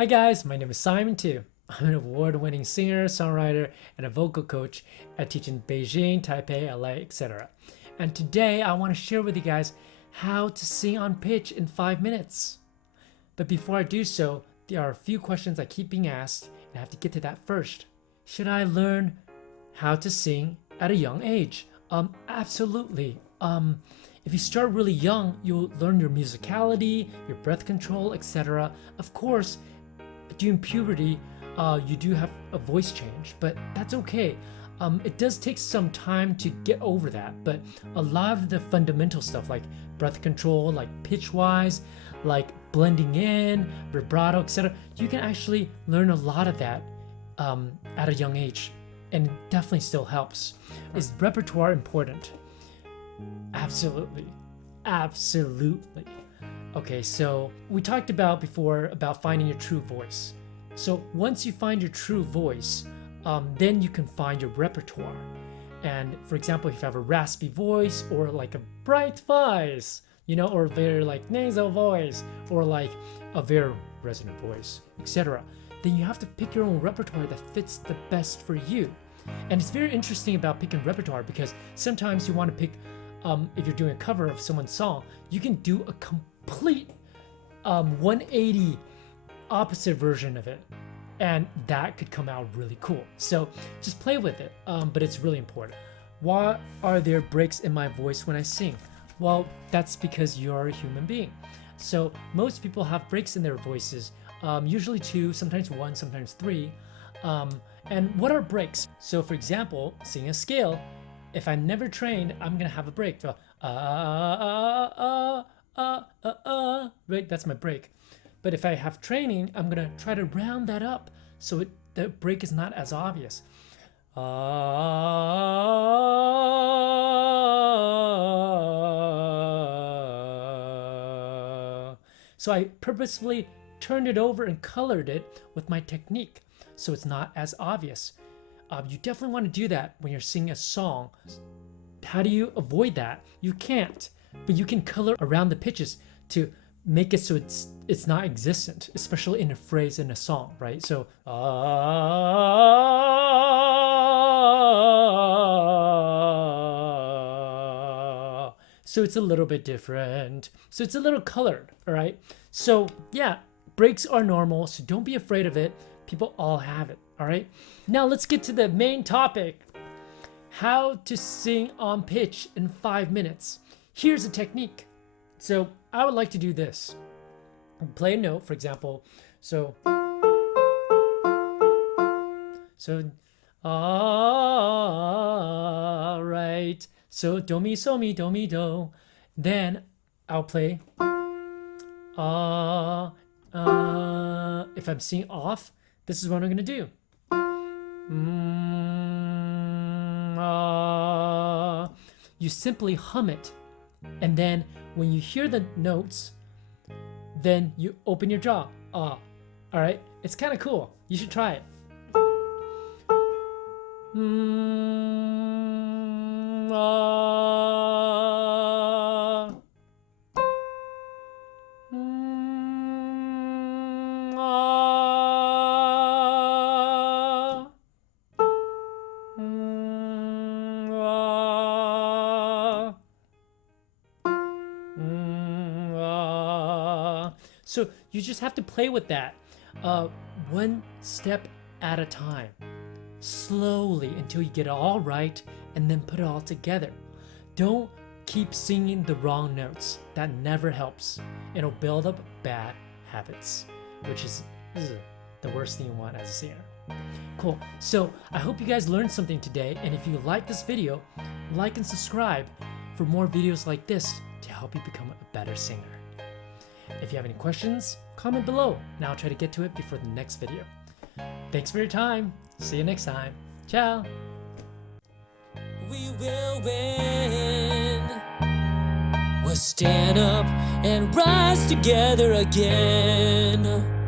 Hi guys, my name is simontwu. I'm an award-winning singer, songwriter, and a vocal coach. I teach in Beijing, Taipei, LA, etc. And today I want to share with you guys how to sing on pitch in 5 minutes. But before I do so, there are a few questions I keep being asked, and I have to get to that first. Should I learn how to sing at a young age? Absolutely. If you start really young, you'll learn your musicality, your breath control, etc. Of course, during puberty, you do have a voice change, but that's okay. It does take some time to get over that, but a lot of the fundamental stuff like breath control, like pitch-wise, like blending in, vibrato, etc., you can actually learn a lot of that at a young age, and it definitely still helps. Is repertoire important? Absolutely. Absolutely. Okay, so we talked about before about finding your true voice. So once you find your true voice, then you can find your repertoire. And for example, if you have a raspy voice or like a bright voice, or very like nasal voice or like a very resonant voice, etc., then you have to pick your own repertoire that fits the best for you. And it's very interesting about picking repertoire because sometimes you want to pick, if you're doing a cover of someone's song, you can do a complete 180 opposite version of it, and that could come out really cool. So just play with it, but it's really important. Why are there breaks in my voice when I sing? Well, that's because you're a human being. So most people have breaks in their voices, usually 2, sometimes 1, sometimes 3. And what are breaks? So for example, singing a scale, if I never trained, I'm gonna have a break. Right, that's my break. But if I have training, I'm gonna try to round that up so the break is not as obvious. So I purposefully turned it over and colored it with my technique so it's not as obvious. You definitely want to do that when you're singing a song. How do you avoid that? You can't, but you can color around the pitches to make it so it's not existent, especially in a phrase in a song, right? So so it's a little bit different. So it's a little colored, all right? So yeah, breaks are normal, so don't be afraid of it. People all have it, all right? Now let's get to the main topic. How to sing on pitch in 5 minutes. Here's a technique. So I would like to do this. Play a note, for example. So right. So do mi so mi do mi do. Then I'll play if I'm singing off, this is what I'm gonna do. You simply hum it, and then when you hear the notes, then you open your jaw. All right, it's kind of cool. You should try it. So you just have to play with that one step at a time, slowly until you get it all right, and then put it all together. Don't keep singing the wrong notes. That never helps. It'll build up bad habits, which is the worst thing you want as a singer. Cool. So I hope you guys learned something today, and if you like this video, like and subscribe for more videos like this to help you become a better singer. If you have any questions, comment below, and I'll try to get to it before the next video. Thanks for your time. See you next time. Ciao. We will win. We'll stand up and rise together again.